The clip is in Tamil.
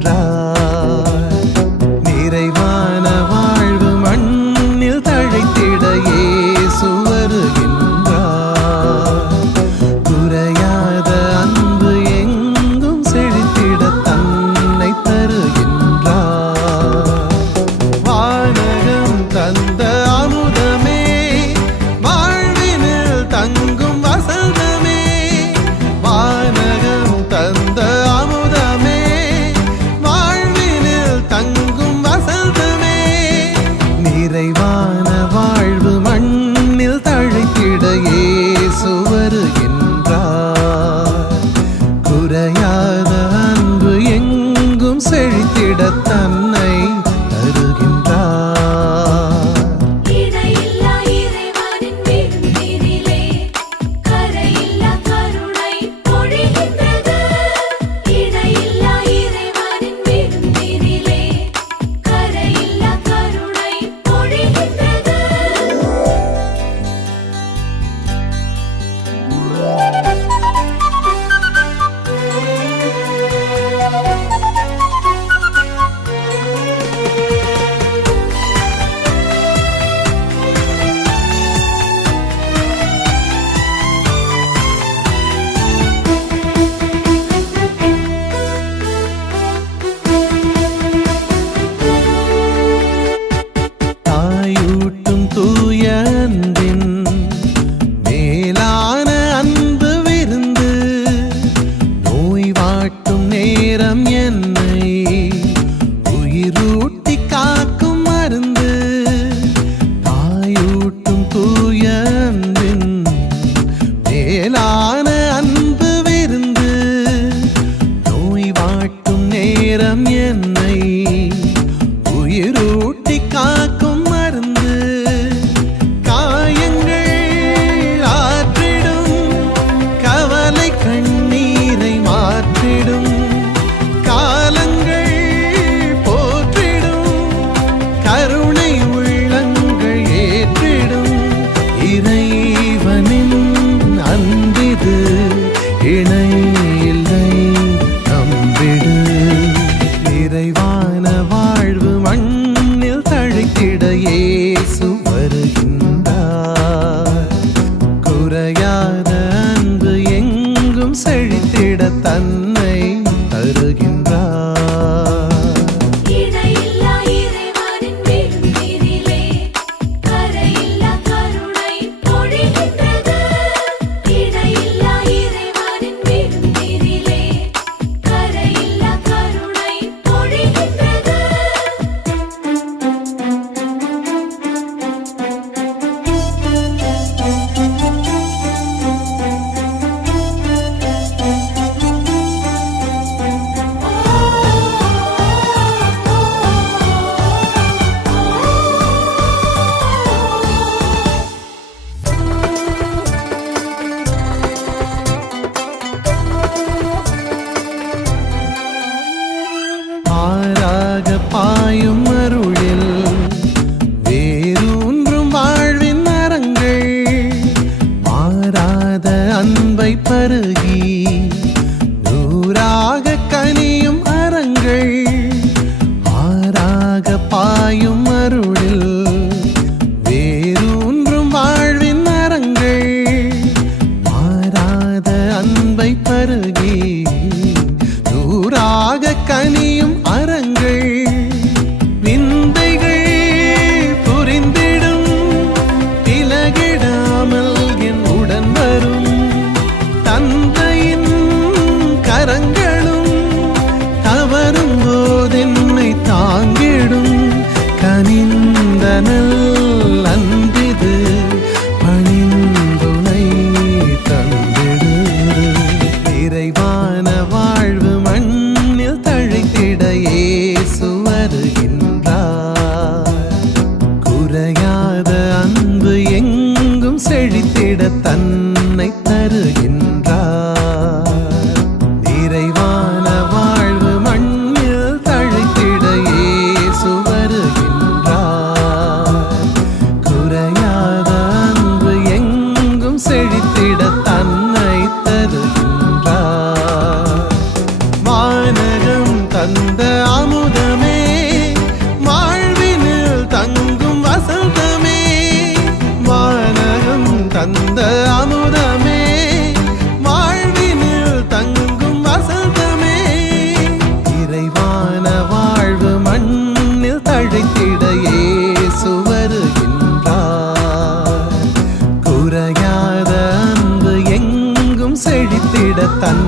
தருகின்றார் தருகின்றார் செழித்திட தன்னை தருகின்றார் நிறைவான வாழ்வு மண்ணில் தழைத்திட இயேசு வருகின்றார் குறையாத அன்பு எங்கும் செழித்திட தன்னை தருகின்றார் வானகம் தந்த அமுதமே செழித்திட தன்